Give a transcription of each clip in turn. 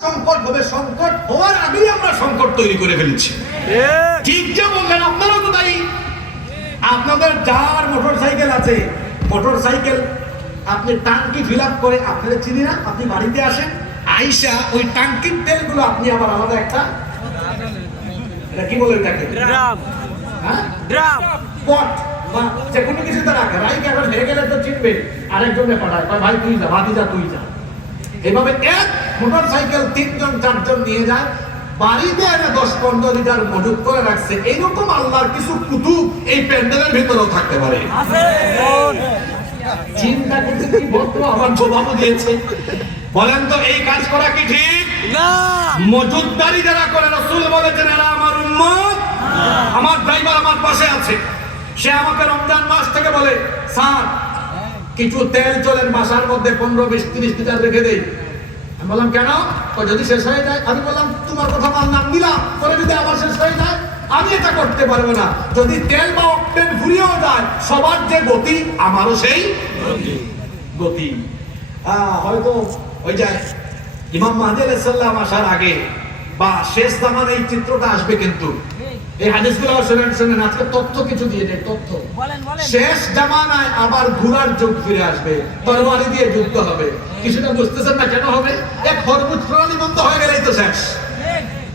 সংকট হবে, সংকট হওয়ার আগেই আমরা সংকট তৈরি করে ফেলেছি। ঠিক যে বললেন আপনারাও তো তাই। আপনাদের যার মোটরসাইকেল আছে, মোটরসাইকেল আপনি টাঙ্কি ফিল আপ করে, আপনারা চিনি না, আপনি বাড়িতে আসেন, আইসা ওই টাঙ্কির তেলগুলো আপনি আবার আলাদা একটা, এটা কি বলে এটাকে, ড্রাম, হ্যাঁ ড্রাম, পট বা যে কোনো কিছুতে রাখে, রাইকে এখন হয়ে গেলে তো চিনবে, আরেকজনে পাঠায়, ভাই তুই যা, ভাতিজা তুই যা। এভাবে এক মোটরসাইকেল 3 জন 4 জন নিয়ে যায়, বাড়িতে এনে 10-15 লিটার মজুত করে রাখছে। এইরকম আল্লাহর কিছু কুতুব এই প্যান্ডেলের ভিতরেও থাকতে পারে। চিন্তা করতে কি বলতো, আমার জবাবও দিয়েছে। বলেন তো এই কাজ করা কি ঠিক না? মজুতদারি যারা করে, রাসূল বলেছেন এরা আমার উম্মত। আমার ড্রাইভার আমার পাশে আছে, সে আমাকে রমজান মাস থেকে বলে, স্যার কিছু তেল চলেন বাসার মধ্যে 15-20-30 লিটার রেখে দেই। আমি বললাম কেন? যদি শেষ হয়ে যায়। আমি বললাম তোমার কথা মানলাম, নিলাম, পরে যদি আবার শেষ হয়ে যায় আমি এটা করতে পারবো না। যদি তেল বা অক্টেন ফুরিয়েও যায়, সবার যে গতি আমারও সেই গতি। হয়তো ওই যায় ইমাম মাহদী আলাইহিস সালাম আসার আগে বা শেষ জামানায় এই চিত্রটা আসবে, কিন্তু এই হাদিসগুলো শুনেন। আজকে তথ্য কিছু দিয়ে দেয়, তথ্য। শেষ জামানায় আবার ঘোড়ার যুগ ফিরে আসবে, তরবারি দিয়ে যুদ্ধ হবে। কিছুটা বুঝতেছেন না কেন হবে? এক হরমুজ প্রণালী বন্ধ হয়ে গেলেই তো শেষ।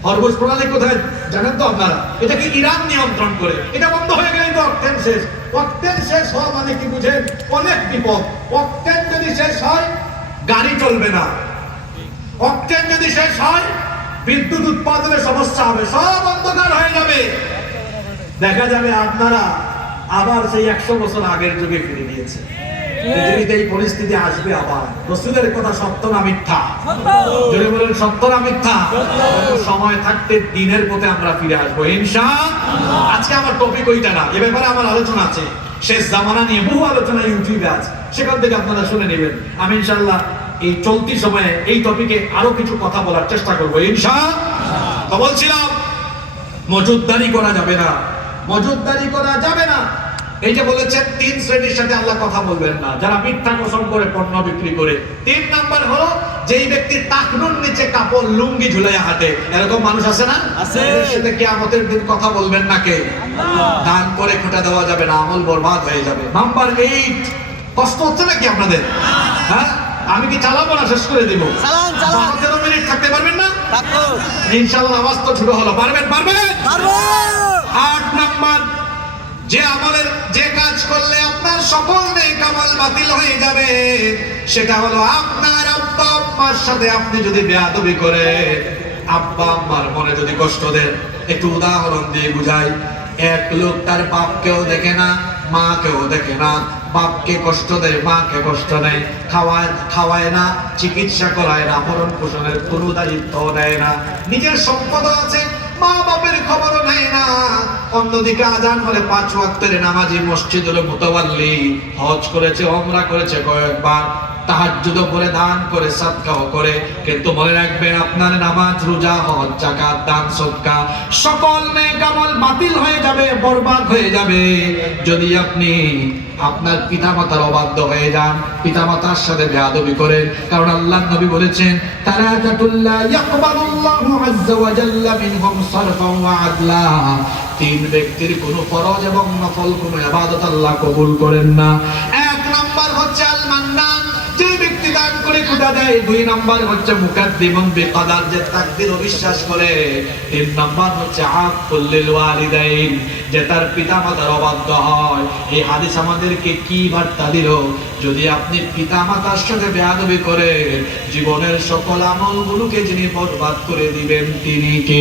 হরমুজ প্রণালী কোথায় জানেন তো আপনারা? এটা কি ইরান নিয়ন্ত্রণ করে, এটা বন্ধ হয়ে গেলেই তো অক্টেন শেষ। অক্টেন শেষ হওয়া মানে কি বুঝেন? অনেক বিপদ। অক্টেন যদি শেষ হয় গাড়ি চলবে না, অক্টেন যদি শেষ হয় বিদ্যুৎ উৎপাদনের সমস্যা হবে, সব অন্ধকার হয়ে যাবে। দেখা যাবে আপনারা আবার সেই 100 বছর আগের যুগে ফিরে গিয়েছে। পৃথিবীতে এই পরিস্থিতি আসবে আবার। রাসূলের কথা সত্য না মিথ্যা? যদি বলেন সত্য না মিথ্যা, সময় থাকতে দিনের পথে আমরা ফিরে আসবো ইনশাআল্লাহ। আজকে আমার টপিক ওইটা না, এ ব্যাপারে আমার আলোচনা আছে, শেষ জামানা নিয়ে বহু আলোচনা ইউটিউবে আছে, সেখান থেকে আপনারা শুনে নেবেন। আমি ইনশাআল্লাহ এই চলতি সময়ে এই টপিকে আরো কিছু কথা বলার চেষ্টা করবো ইনশাআল্লাহ। তো বলছিলাম মজুতদারি করা যাবে না, মজুতদারি করা যাবে না। এই যে বলেছেন 3 শ্রেণীর সাথে আল্লাহ কথা বলবেন না, যারা মিথ্যা কসম করে পণ্য বিক্রি করে। 3 নাম্বার হলো যেই ব্যক্তি টাকনুর নিচে কাপড় লুঙ্গি ঝুলাইয়া হাঁটে, এরকম মানুষ আছে না? আছে। এর সাথে কিয়ামতের দিন কথা বলবেন না কে? আল্লাহ। দান করে খোটা দেওয়া যাবে না, আমল বরবাদ হয়ে যাবে। নাম্বার 8, কষ্ট হচ্ছে নাকি আপনাদের? হ্যাঁ, আমি কি চালাবো না, শেষ করে দিব? চালান চালান। 13 মিনিট থাকতে পারবেন না? থাকবো ইনশাআল্লাহ। আওয়াজ তো ছোট হলো, পারবেন? পারবো। 8 নাম্বার, যে আমলের যে কাজ করলে আপনার সকল নেক আমল বাতিল হয়ে যাবে, সেটা হলো আপনার আব্বা আম্মার সাথে আপনি যদি বেয়াদবি করে, আব্বা আম্মার মনে যদি কষ্ট দেন। একটু উদাহরণ দিয়ে বুঝাই। এক লোক তার বাপকেও দেখে না, মাকেও দেখে না, বাপকে কষ্ট দেয়, মাকে কষ্ট দেয়, খাওয়ায় না, চিকিৎসা করায় না, ভরণ পোষণের কোনো দায়িত্ব দেয় না, নিজের সম্পদ আছে, মা বাপের খবরও নেয় না। অন্যদিকে আজান হলে 5 ওয়াক্তের নামাজি, মসজিদুল মুতাওয়াল্লি, হজ করেছে, উমরা করেছে কয়েকবার, তাহাজ্জুদও করে, দান করে, সাদকাও করে। কিন্তু মনে রাখবেন আপনার নামাজ, রোজা, হজ, যাকাত, দান, সদকা সকল নেক আমল বাতিল হয়ে যাবে, বরবাদ হয়ে যাবে যদি আপনি আপনার পিতামাতার অবাধ্য হয়ে যান, পিতামাতার সাথে বেয়াদবি করেন। কারণ আল্লাহর নবী বলেছেন, তারাকাতুল্লা ইয়াকবালুল্লাহু আযজা ওয়া জাল্লা মিনহুম সারফান ওয়া আদলা। 3 ব্যক্তির কোনো ফরজ এবং নফল কোনো ইবাদত আল্লাহ কবুল করেন না। 1 নাম্বার হচ্ছে আল মান্নান, যে ব্যক্তি দান করে খোদা দেয়। 2 নাম্বার হচ্ছে মুকাদ্দিমুন বিকদার, যে তাকদীর অবিশ্বাস করে। 3 নাম্বার হচ্ছে আকুল লিল ওয়ালিদাইন, যে তার পিতামাতার অবাধ্য হয়। এই হাদিস আমাদেরকে কি বার্তা দিল? যদি আপনি পিতামাতার সাথে বেয়াদবি করে, জীবনের সকল আমলগুলোকে যিনি বরবাদ করে দিবেন তিনি কে?